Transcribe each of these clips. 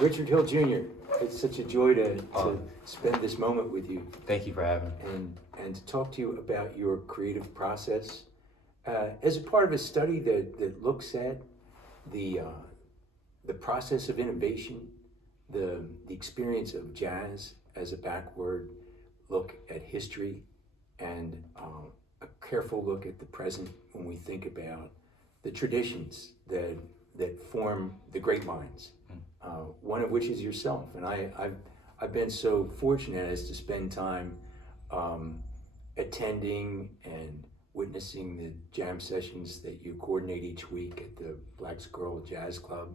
Richard Hill Jr., it's such a joy to spend this moment with you. Thank you for having me. And to talk to you about your creative process as a part of a study that looks at the process of innovation, the experience of jazz as a backward look at history, and a careful look at the present when we think about the traditions that form the great minds. One of which is yourself, and I've been so fortunate as to spend time attending and witnessing the jam sessions that you coordinate each week at the Black Squirrel Jazz Club.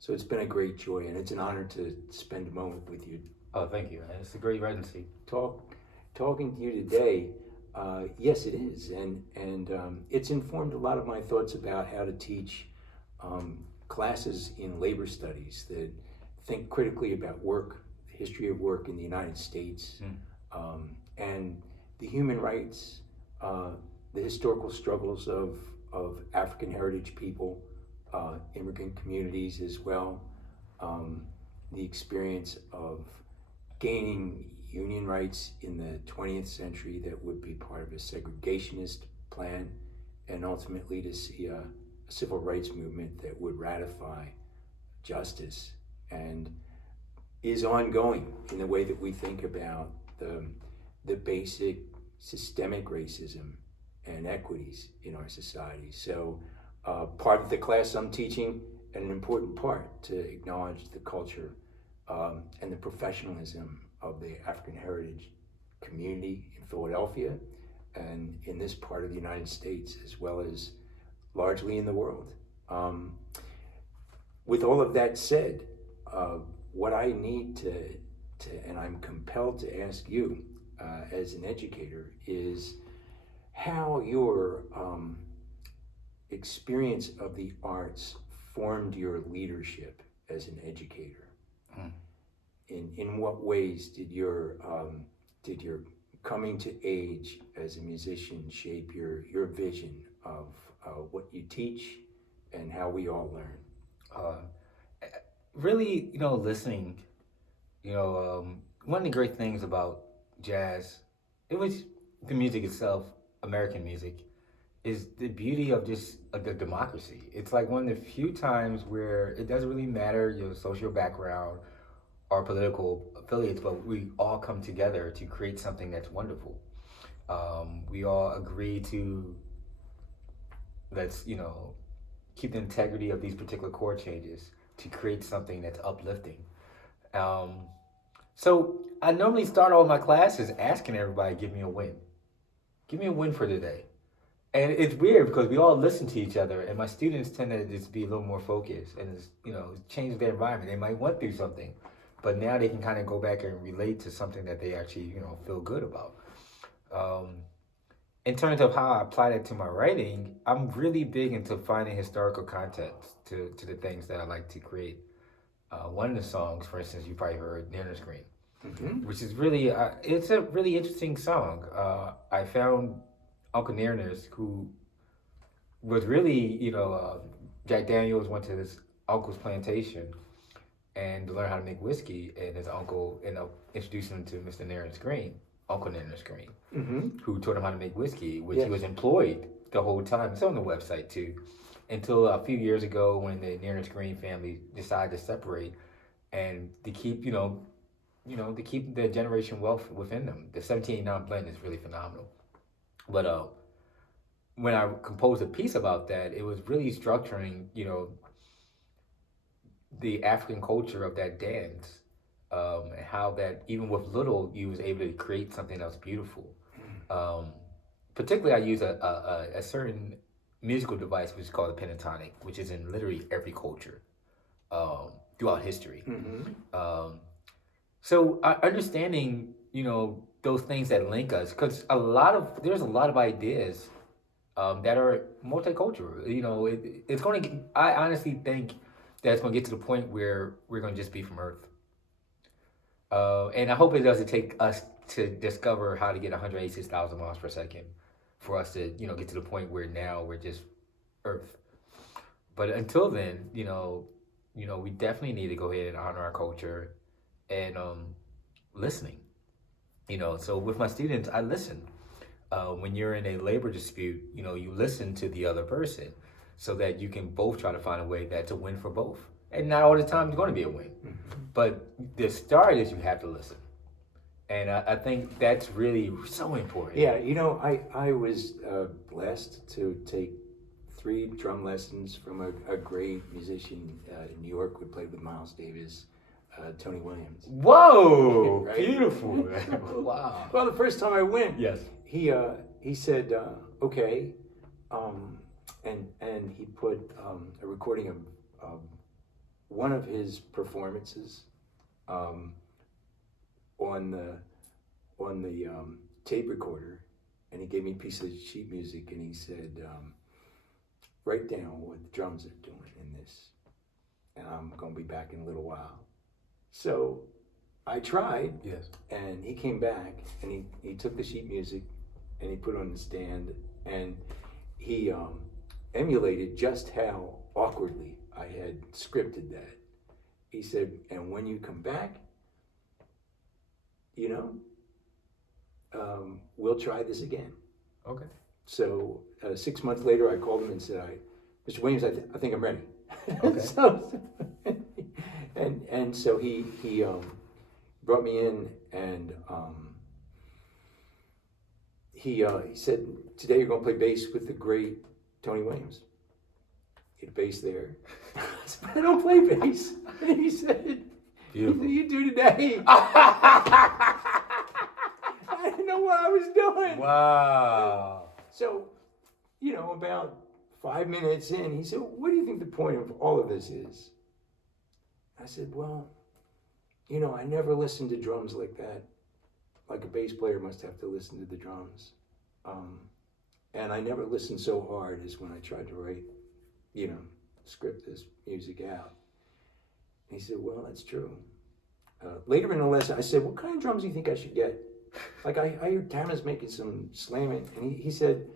So it's been a great joy, and it's an honor to spend a moment with you. Oh, thank you. It's a great residency. Talking to you today, yes, it is, and it's informed a lot of my thoughts about how to teach classes in labor studies that think critically about work, the history of work in the United States, and the human rights, the historical struggles of African heritage people, immigrant communities as well, the experience of gaining union rights in the 20th century that would be part of a segregationist plan, and ultimately to see a civil rights movement that would ratify justice and is ongoing in the way that we think about the basic systemic racism and equities in our society. So part of the class I'm teaching, and an important part to acknowledge the culture and the professionalism of the African heritage community in Philadelphia and in this part of the United States, as well as largely in the world. With all of that said, what I need to and I'm compelled to ask you as an educator is how your experience of the arts formed your leadership as an educator. In what ways did your coming to age as a musician shape your vision of what you teach and how we all learn? Really, listening, one of the great things about jazz, it was the music itself, American music, is the beauty of just the democracy. It's like one of the few times where it doesn't really matter your social background or political affiliates, but we all come together to create something that's wonderful. We all agree to, let's, keep the integrity of these particular chord changes to create something that's uplifting. So I normally start all my classes asking everybody, give me a win. Give me a win for today. And it's weird because we all listen to each other, and my students tend to just be a little more focused and, change their environment. They might went through something, but now they can kind of go back and relate to something that they actually, feel good about. In terms of how I apply that to my writing, I'm really big into finding historical context to the things that I like to create. One of the songs, for instance, you probably heard, Near the Screen, which is really, it's a really interesting song. I found Uncle Nearness, who was really, Jack Daniels went to his uncle's plantation and to learn how to make whiskey, and his uncle ended up introducing him to Mr. Nearness Green, Uncle Nearness Green, who taught him how to make whiskey, which he was employed the whole time. It's on the website too, until a few years ago when the Nearness Green family decided to separate and to keep, to keep the generation wealth within them. The 1789 blend is really phenomenal. But when I composed a piece about that, it was really structuring, the African culture of that dance, and how that even with little, you was able to create something that was beautiful. Particularly, I use a certain musical device which is called a pentatonic, which is in literally every culture throughout history. So understanding, those things that link us, because there's a lot of ideas that are multicultural. It's going to. I honestly think that it's going to get to the point where we're going to just be from Earth. And I hope it doesn't take us to discover how to get 186,000 miles per second for us to, get to the point where now we're just Earth. But until then, we definitely need to go ahead and honor our culture and listening. So with my students, I listen. When you're in a labor dispute, you listen to the other person so that you can both try to find a way that's a win for both. And not all the time it's going to be a win. But the start is you have to listen. And I think that's really so important. Yeah, I was blessed to take 3 drum lessons from a great musician in New York who played with Miles Davis, Tony Williams. Whoa, Right? beautiful. Wow. Well, the first time I went, Yes. he said, okay, and he put a recording of one of his performances on the tape recorder, and he gave me a piece of sheet music, and he said, write down what the drums are doing in this, and I'm going to be back in a little while. So I tried, Yes. and he came back, and he took the sheet music, and he put it on the stand, and he emulated just how awkwardly I had scripted that. He said, and when you come back, we'll try this again. Okay. So 6 months later, I called him and said, Mr. Williams, I think I'm ready. Okay. So he brought me in, and he said, today you're going to play bass with the great Tony Williams. He had bass there. I said, but I don't play bass. And he said, Beautiful. what do you do today? I didn't know what I was doing. Wow. So, about 5 minutes in, he said, what do you think the point of all of this is? I said, well, I never listened to drums like that. Like a bass player must have to listen to the drums. And I never listened so hard as when I tried to write, script this music out. And he said, well, that's true. Later in the lesson, I said, what kind of drums do you think I should get? Like, I hear Tama's making some slamming. And he said,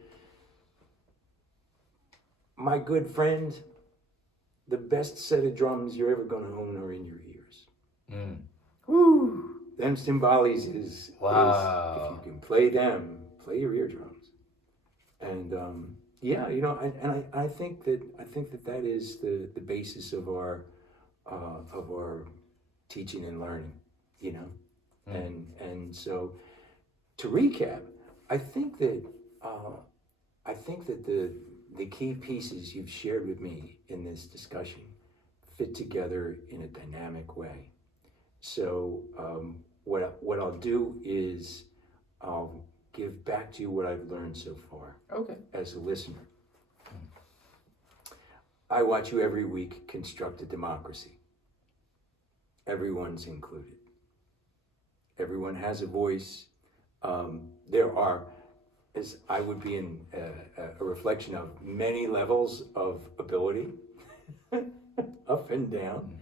my good friend, the best set of drums you're ever going to own are in your ears. Mm. Woo! Them cymbales is Wow. if you can play them, play your eardrums. And I think that is the basis of our teaching and learning, and so to recap, I think that the key pieces you've shared with me in this discussion fit together in a dynamic way. So what I'll do is I'll give back to you what I've learned so far. Okay. As a listener. I watch you every week construct a democracy. Everyone's included. Everyone has a voice. There are, as I would be in a reflection of many levels of ability, up and down,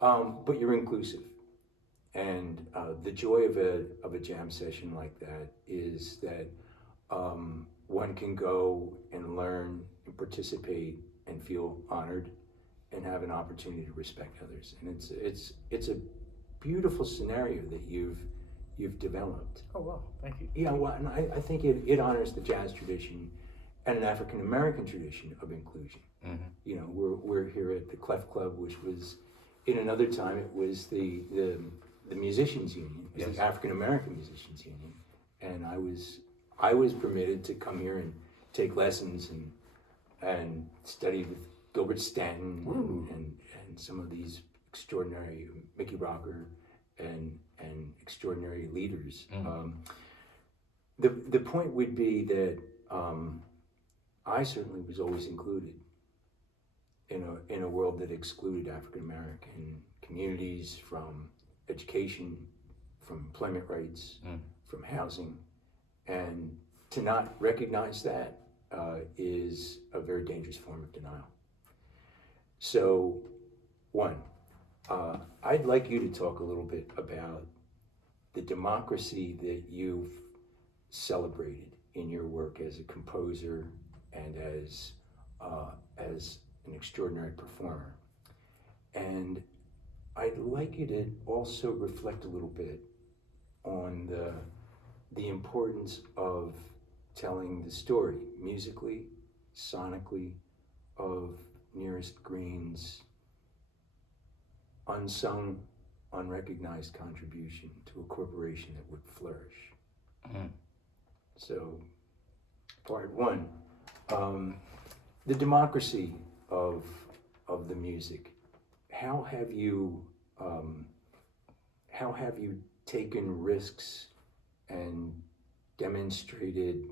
but you're inclusive. And the joy of a jam session like that is that one can go and learn and participate and feel honored and have an opportunity to respect others. And it's a beautiful scenario that you've developed. Oh, wow. Thank you. Yeah, well, and I think it honors the jazz tradition and an African American tradition of inclusion. Mm-hmm. We're here at the Cleff Club, which was, in another time, it was the Musicians Union, it was Yes. the African American Musicians Union, and I was permitted to come here and take lessons and study with Gilbert Stanton and some of these extraordinary Mickey Rocker and extraordinary leaders. Mm. The point would be that I certainly was always included in a world that excluded African American communities from education, from employment rights, from housing, and to not recognize that is a very dangerous form of denial. So, one, I'd like you to talk a little bit about the democracy that you've celebrated in your work as a composer and as an extraordinary performer. And I'd like you to also reflect a little bit on the importance of telling the story musically, sonically, of Nearest Green's unsung, unrecognized contribution to a corporation that would flourish. Mm. So, part one, the democracy of the music. How have you taken risks and demonstrated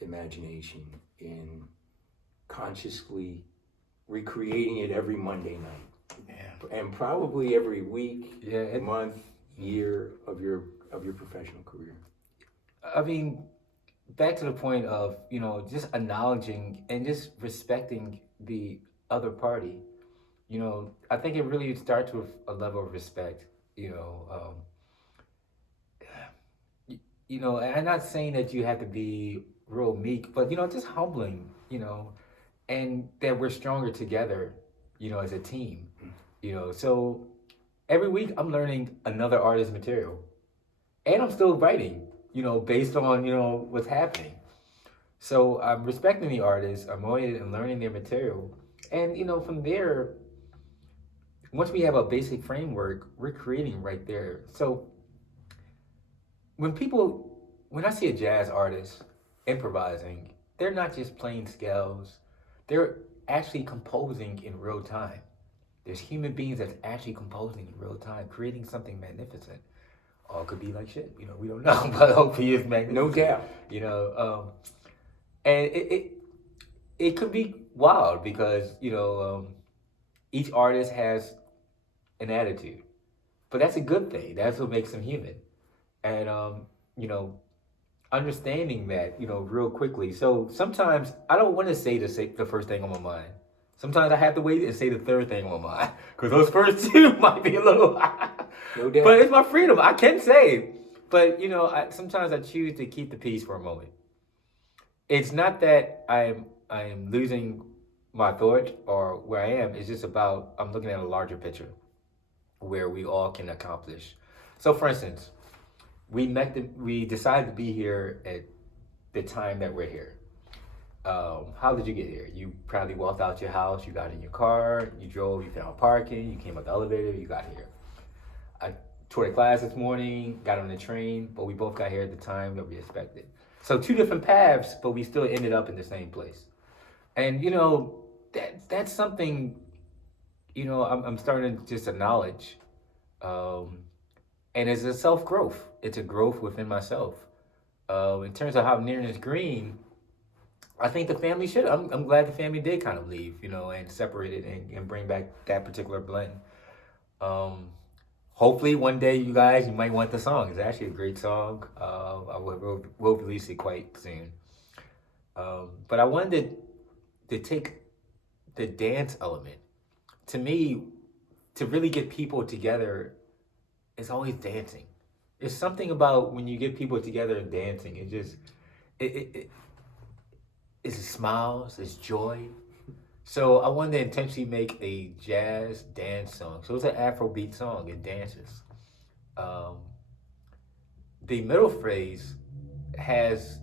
imagination in consciously recreating it every Monday night, and probably every week, month, year of your professional career? I mean, back to the point of, just acknowledging and just respecting the other party. I think it really starts with a level of respect. And I'm not saying that you have to be real meek, but just humbling. And that we're stronger together. As a team. So every week I'm learning another artist's material, and I'm still writing. Based on what's happening. So I'm respecting the artists. I'm always learning their material, and from there, once we have a basic framework, we're creating right there. So when I see a jazz artist improvising, they're not just playing scales; they're actually composing in real time. There's human beings that's actually composing in real time, creating something magnificent. Or it could be like shit, we don't know, but hopefully it's magnificent. No doubt. And it could be wild because each artist has an attitude, but that's a good thing. That's what makes them human, and understanding that real quickly. So sometimes I don't want to say the first thing on my mind. Sometimes I have to wait and say the third thing on my mind because those first two might be a little. No doubt. But it's my freedom. I can say, but sometimes I choose to keep the peace for a moment. It's not that I'm losing my thought or where I am. It's just about I'm looking at a larger picture where we all can accomplish. So, for instance, we decided to be here at the time that we're here. How did you get here? You probably walked out your house, you got in your car, you drove, you found parking, you came up the elevator, you got here. I taught a class this morning, got on the train, but we both got here at the time that we expected. So two different paths, but we still ended up in the same place. And that's something I'm starting to just acknowledge. And it's a self growth. It's a growth within myself. In terms of how Nearness Green, I think the family should. I'm glad the family did kind of leave, and separate it and bring back that particular blend. Hopefully one day you might want the song. It's actually a great song. I will release it quite soon. But I wanted to take the dance element. To me, to really get people together, it's always dancing. There's something about when you get people together and dancing. It's smiles, it's joy. So I wanted to intentionally make a jazz dance song. So it's an Afrobeat song. It dances. The middle phrase has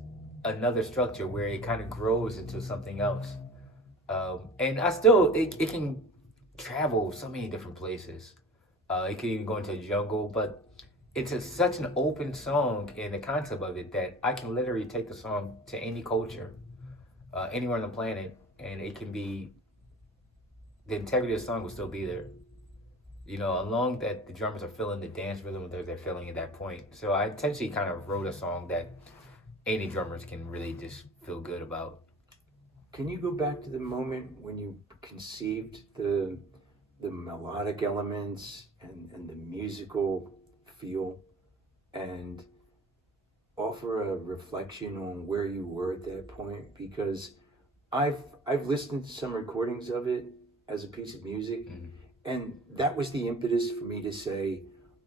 another structure where it kind of grows into something else. And it can travel so many different places. It can even go into a jungle, but such an open song and the concept of it that I can literally take the song to any culture, anywhere on the planet, and it can be, the integrity of the song will still be there. Along that the drummers are feeling the dance rhythm that they're feeling at that point. So I intentionally kind of wrote a song that any drummers can really just feel good about. Can you go back to the moment when you conceived the melodic elements and the musical feel, and offer a reflection on where you were at that point? Because I've listened to some recordings of it as a piece of music, and that was the impetus for me to say,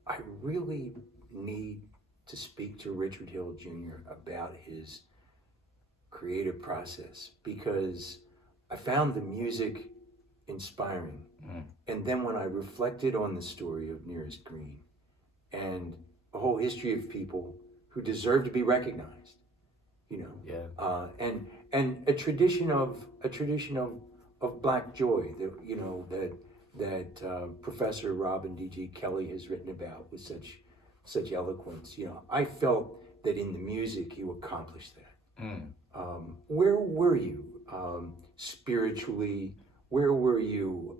I really need to speak to Richard Hill Jr. about his creative process, because I found the music inspiring. And then when I reflected on the story of Nearest Green and a whole history of people who deserve to be recognized, you know, and a tradition of Black joy that, you know, that Professor Robin D.G. Kelly has written about with such eloquence. You know, I felt that in the music you accomplished that. Where were you spiritually? Where were you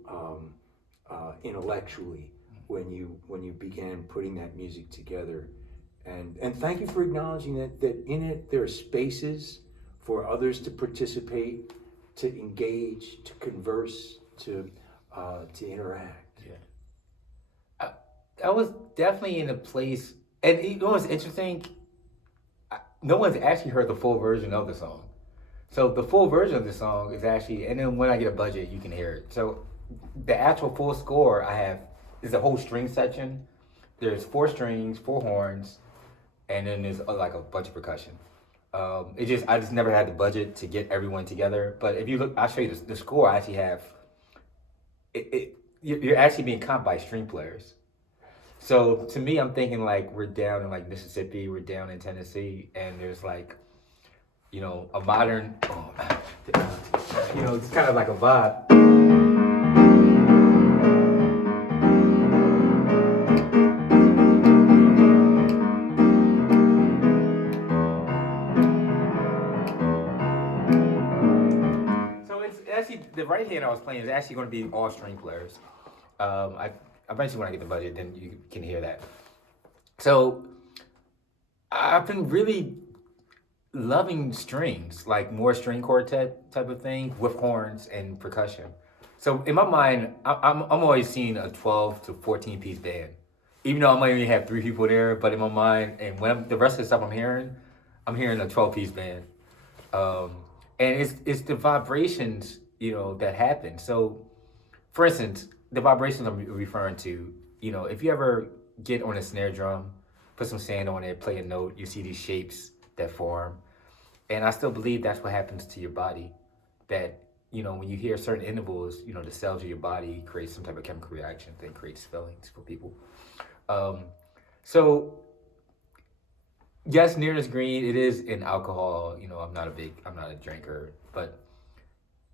intellectually when you began putting that music together? And thank you for acknowledging that in it there are spaces for others to participate, to engage, to converse, to interact. Yeah, I was definitely in a place, and you know what's interesting? No one's actually heard the full version of the song. So the full version of the song is actually, and then when I get a budget, you can hear it. So the actual full score I have is a whole string section. There's 4 strings, 4 horns, and then there's like a bunch of percussion. I just never had the budget to get everyone together. But if you look, I'll show you the score I actually have. You're actually being comped by string players. So to me, I'm thinking like we're down in like Mississippi, we're down in Tennessee, and there's like, you know, a modern, you know, it's kind of like a vibe. So it's actually, the right hand I was playing is actually going to be all string players. I eventually when I get the budget, then you can hear that. So I've been really loving strings, like more string quartet type of thing with horns and percussion. So in my mind, I'm always seeing a 12 to 14 piece band, even though I might only have 3 people there. But in my mind, and when the rest of the stuff I'm hearing a 12-piece band, and it's the vibrations, you know, that happen. So, for instance, the vibrations I'm referring to, you know, if you ever get on a snare drum, put some sand on it, play a note, you see these shapes that form. And I still believe that's what happens to your body. That, you know, when you hear certain intervals, you know, the cells of your body create some type of chemical reaction that creates feelings for people. So, yes, Nearest Green, it is in alcohol. You know, I'm not a drinker, but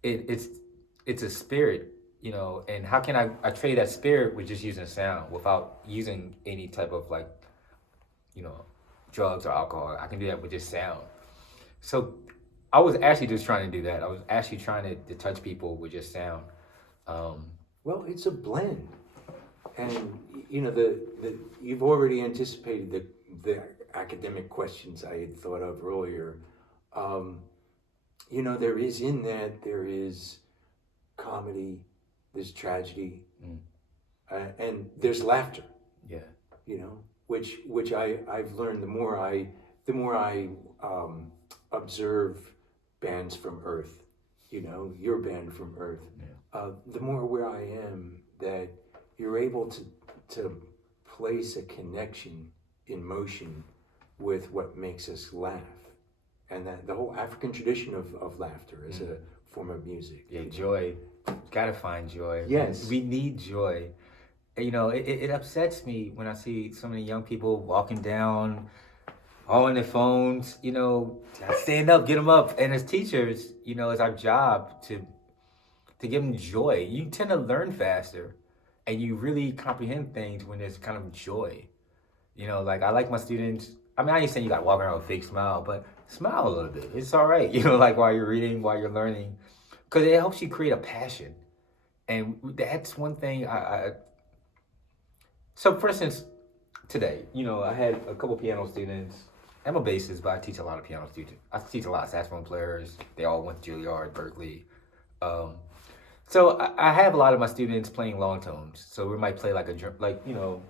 it's a spirit, you know, and how can I trade that spirit with just using sound without using any type of like, you know, drugs or alcohol? I can do that with just sound. So I was actually just trying to do that. I was actually trying to touch people with just sound. Well, it's a blend, and you know you've already anticipated the academic questions I had thought of earlier. You know, there is comedy, there's tragedy, and there's laughter. Yeah. You know, which I've learned the more I observe bands from Earth, you know, your band from Earth, the more aware I am that you're able to place a connection in motion with what makes us laugh. And that the whole African tradition of laughter is a form of music. Yeah, joy. Gotta find joy. Yes. We need joy. You know, it upsets me when I see so many young people walking down, all on their phones, you know, stand up, get them up. And as teachers, you know, it's our job to give them joy. You tend to learn faster and you really comprehend things when there's kind of joy. You know, like I like my students, I mean, I ain't saying you gotta walk around with a fake smile, but smile a little bit. It's all right, you know, like while you're reading, while you're learning, because it helps you create a passion. And that's one thing so for instance, today, you know, I had a couple piano students. I'm a bassist, but I teach a lot of piano students. I teach a lot of saxophone players. They all went to Juilliard, Berkeley. So I have a lot of my students playing long tones. So we might play like you know,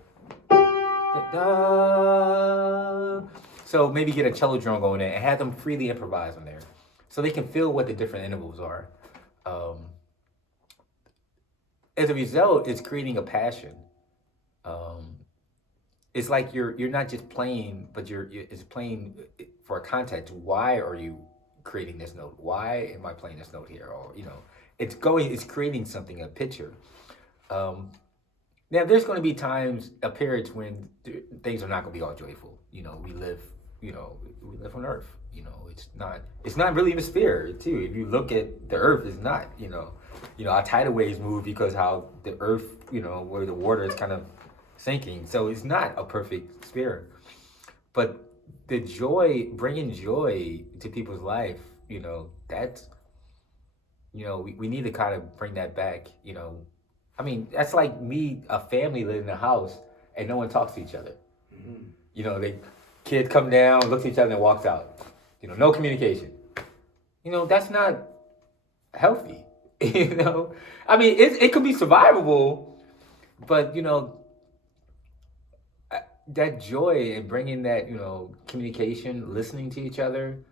so maybe get a cello drum going in and have them freely improvise on there, so they can feel what the different intervals are. As a result, it's creating a passion. It's like you're not just playing, but it's playing for a context. Why are you creating this note? Why am I playing this note here? Or you know, it's creating something, a picture. Um, Now, there's going to be times, periods when things are not going to be all joyful. We live on Earth. It's not really a sphere too. If you look at the Earth, it's not. Our tidal waves move because how the Earth, where the water is kind of sinking. So it's not a perfect sphere. But the joy, bringing joy to people's life, that's, we need to kind of bring that back. I mean, that's like a family living in a house and no one talks to each other. Mm-hmm. The kid come down, looks at each other and walks out. No communication. That's not healthy. I mean, it could be survivable, but that joy and bringing that communication, listening to each other,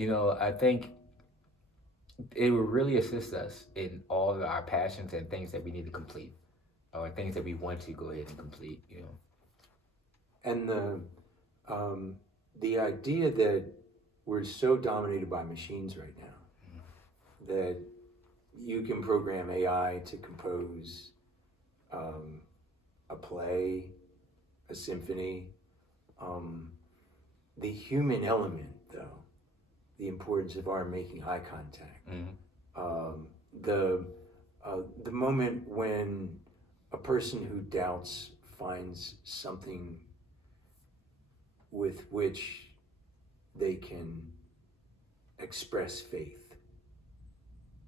I think it will really assist us in all of our passions and things that we need to complete, or things that we want to go ahead and complete. And the idea that we're so dominated by machines right now that you can program AI to compose a play, a symphony. The human element, though, the importance of our making eye contact. Mm-hmm. The moment when a person who doubts finds something with which they can express faith,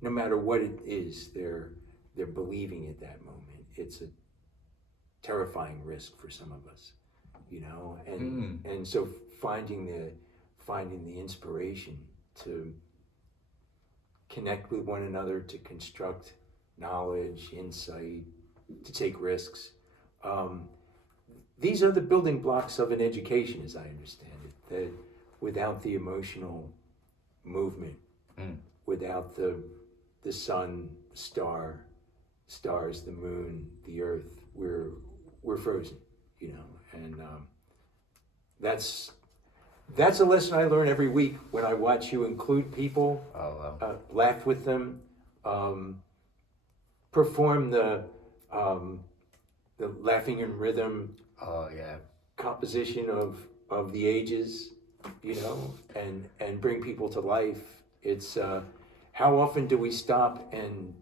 no matter what it is they're believing at that moment. It's a terrifying risk for some of us, and so finding the inspiration to connect with one another, to construct knowledge, insight, to take risks. These are the building blocks of an education, as I understand it, that without the emotional movement, without the sun, stars, the moon, the earth, we're frozen, and that's a lesson I learn every week when I watch you include people, laugh with them, perform the laughing in rhythm composition of the ages, and bring people to life. It's how often do we stop and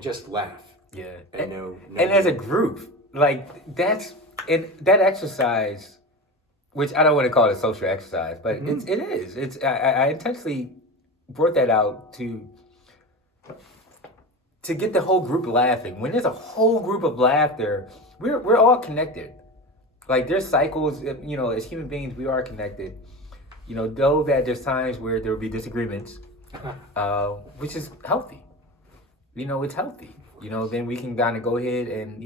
just laugh? Yeah, and as a group, like that exercise. Which I don't want to call it a social exercise, but it is. I intentionally brought that out to get the whole group laughing. When there's a whole group of laughter, we're all connected. Like there's cycles, as human beings, we are connected. Though that there's times where there will be disagreements, which is healthy. It's healthy. Then we can kind of go ahead and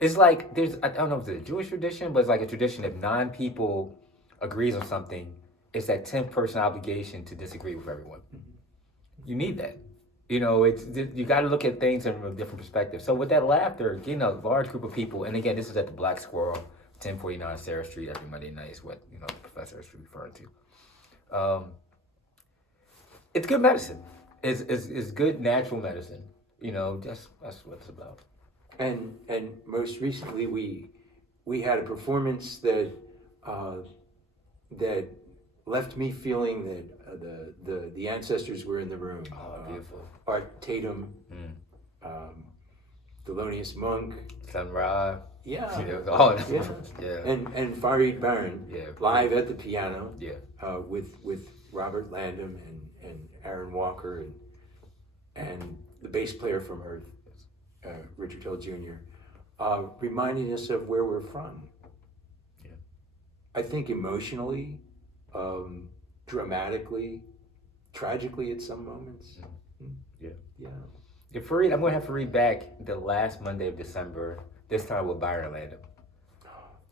it's like I don't know if it's a Jewish tradition, but it's like a tradition if 9 people agrees on something, it's that 10th person obligation to disagree with everyone. You need that. You got to look at things from a different perspective. So with that laughter, getting a large group of people, and again, this is at the Black Squirrel, 1049 Sarah Street every Monday night is what the professor is referring to. It's good medicine. It's good natural medicine. That's what it's about. And most recently, we had a performance that left me feeling that the ancestors were in the room. Beautiful. Art Tatum, Thelonious Monk, Sun Ra. Yeah. And Farid Baran, live at the piano. Yeah. With Robert Landon and Aaron Walker and the bass player from Earth. Richard Hill Jr., reminding us of where we're from. Yeah. I think emotionally, dramatically, tragically at some moments. Yeah. Farid, I'm going to have Farid back the last Monday of December, this time with Byron Landon.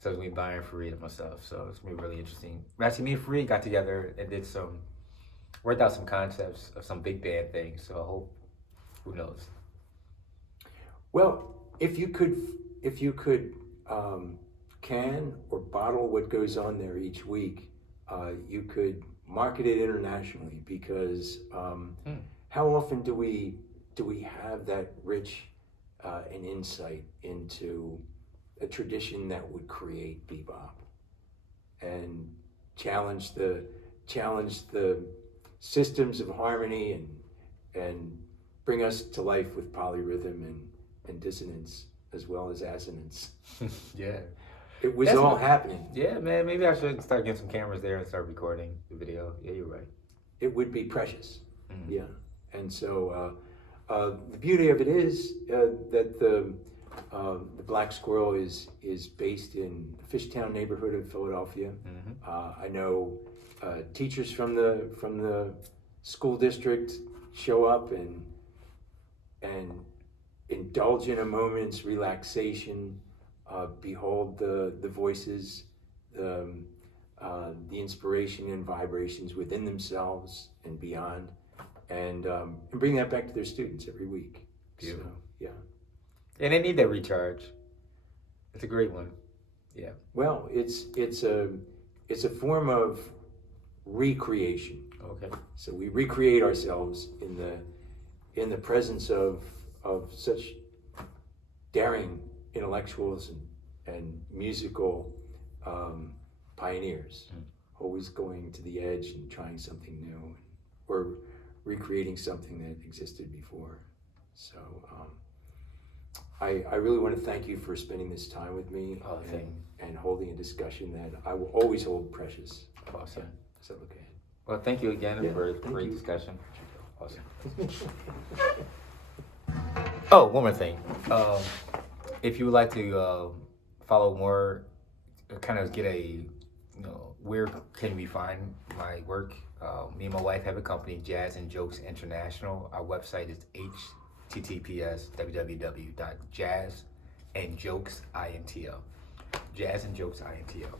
So it's going to be Byron, Farid, and myself. So it's going to be really interesting. Actually, me and Farid got together and worked out some concepts of some big band things. So I hope, who knows? Well, if you could can or bottle what goes on there each week, you could market it internationally because how often do we have that rich an insight into a tradition that would create bebop and challenge the systems of harmony and bring us to life with polyrhythm and dissonance as well as assonance. Yeah. It was That's all what- happening. Yeah, man. Maybe I should start getting some cameras there and start recording the video. Yeah, you're right. It would be precious. Mm. Yeah. And so the beauty of it is that the Black Squirrel is based in the Fishtown neighborhood of Philadelphia. Mm-hmm. I know teachers from the school district show up and indulge in a moment's relaxation, behold the voices, the inspiration and vibrations within themselves and beyond, and bring that back to their students every week. Beautiful. So, yeah. And they need that recharge. It's a great one. Yeah. Well, it's a form of recreation. Okay. So we recreate ourselves in the presence of such daring intellectuals and musical pioneers, always going to the edge and trying something new, or recreating something that existed before. So I really want to thank you for spending this time with me and holding a discussion that I will always hold precious. Awesome. Is that okay? Well, thank you again Yeah, for a thank great you. discussion. Awesome. Oh, one more thing. If you would like to follow more, kind of get a, where can we find my work? Me and my wife have a company, Jazz and Jokes International. Our website is https://www.jazzandjokesintl. Jazz and Jokes INTL.